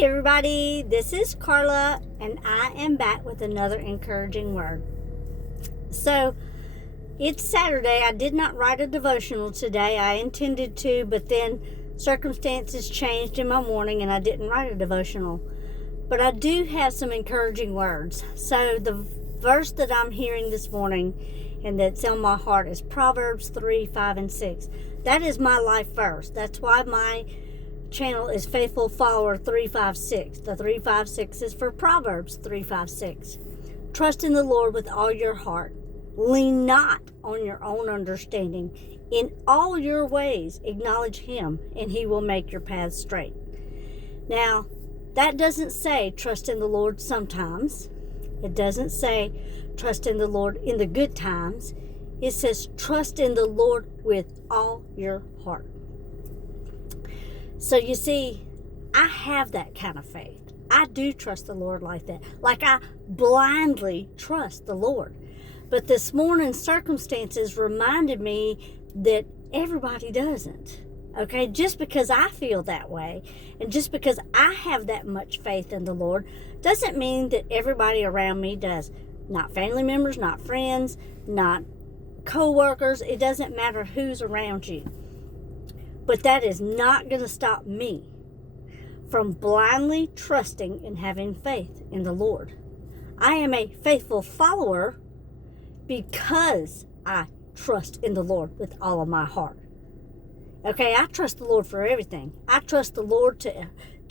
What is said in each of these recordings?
Hey everybody, this is Carla and I am back with another encouraging word. So, it's Saturday. I did not write a devotional today. I intended to, but then circumstances changed in my morning and I didn't write a devotional. But I do have some encouraging words. So, the verse that I'm hearing this morning and that's on my heart is Proverbs 3, 5, and 6. That is my life verse. That's why my channel is Faithful Follower 356. The 356 is for Proverbs 356. Trust in the Lord with all your heart. Lean not on your own understanding. In all your ways acknowledge Him, and He will make your paths straight. Now, that doesn't say trust in the Lord sometimes. It doesn't say trust in the Lord in the good times. It says trust in the Lord with all your heart. So you see, I have that kind of faith. I do trust the Lord like that. Like I blindly trust the Lord. But this morning's circumstances reminded me that everybody doesn't. Okay, just because I feel that way and just because I have that much faith in the Lord doesn't mean that everybody around me does. Not family members, not friends, not co-workers. It doesn't matter who's around you. But that is not going to stop me from blindly trusting and having faith in the Lord. I am a faithful follower because I trust in the Lord with all of my heart. Okay, I trust the Lord for everything. I trust the Lord to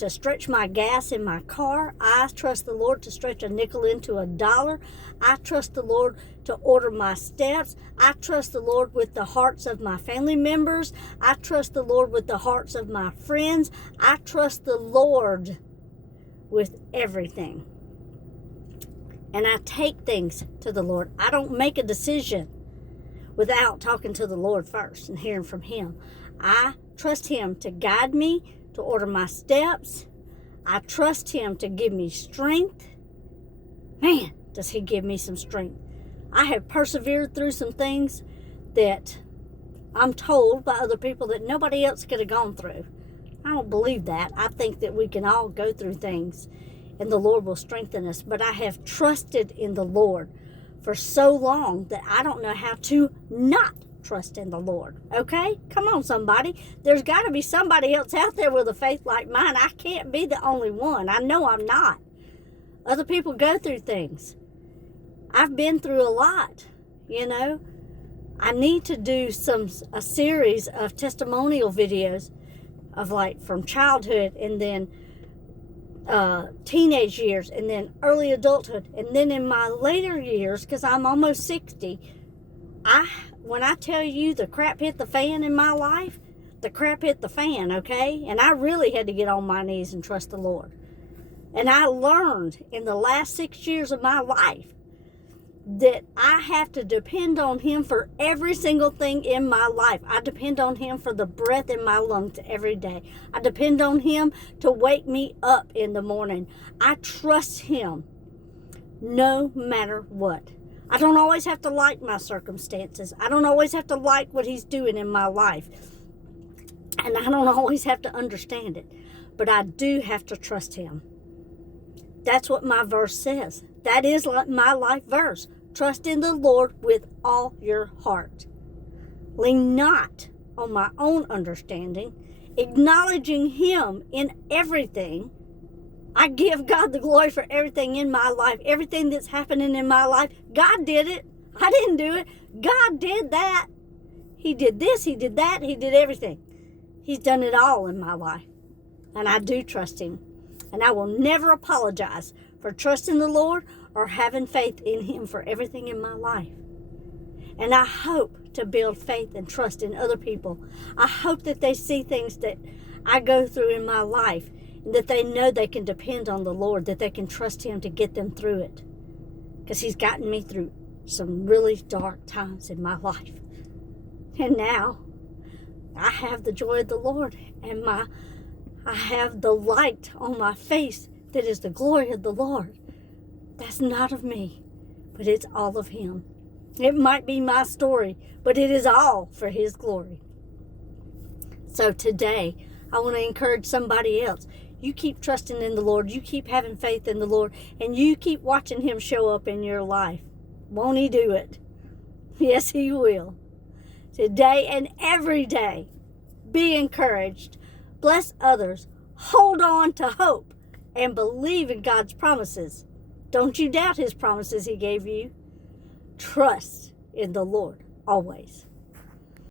stretch my gas in my car. I trust the Lord to stretch a nickel into a dollar. I trust the Lord to order my steps. I trust the Lord with the hearts of my family members. I trust the Lord with the hearts of my friends. I trust the Lord with everything. And I take things to the Lord. I don't make a decision without talking to the Lord first and hearing from Him. I trust Him to guide me, to order my steps. I trust Him to give me strength. Man, does He give me some strength. I have persevered through some things that I'm told by other people that nobody else could have gone through. I don't believe that. I think that we can all go through things and the Lord will strengthen us. But I have trusted in the Lord for so long that I don't know how to not trust in the Lord. Okay? Come on, somebody. There's got to be somebody else out there with a faith like mine. I can't be the only one. I know I'm not. Other people go through things. I've been through a lot, you know. I need to do a series of testimonial videos of like from childhood and then teenage years and then early adulthood and then in my later years, because I'm almost 60, when I tell you the crap hit the fan in my life, the crap hit the fan, okay? And I really had to get on my knees and trust the Lord. And I learned in the last 6 years of my life that I have to depend on Him for every single thing in my life. I depend on Him for the breath in my lungs every day. I depend on Him to wake me up in the morning. I trust Him no matter what. I don't always have to like my circumstances. I don't always have to like what He's doing in my life. And I don't always have to understand it. But I do have to trust Him. That's what my verse says. That is my life verse. Trust in the Lord with all your heart. Lean not on my own understanding, acknowledging Him in everything. I give God the glory for everything in my life, everything that's happening in my life. God did it. I didn't do it. God did that. He did this, He did that, He did everything. He's done it all in my life. And I do trust Him. And I will never apologize for trusting the Lord or having faith in Him for everything in my life. And I hope to build faith and trust in other people. I hope that they see things that I go through in my life and that they know they can depend on the Lord, that they can trust Him to get them through it. Because He's gotten me through some really dark times in my life. And now I have the joy of the Lord and I have the light on my face that is the glory of the Lord. That's not of me, but it's all of Him. It might be my story, but it is all for His glory. So today, I want to encourage somebody else. You keep trusting in the Lord. You keep having faith in the Lord. And you keep watching Him show up in your life. Won't He do it? Yes, He will. Today and every day, be encouraged. Bless others. Hold on to hope. And believe in God's promises. Don't you doubt His promises He gave you. Trust in the Lord always.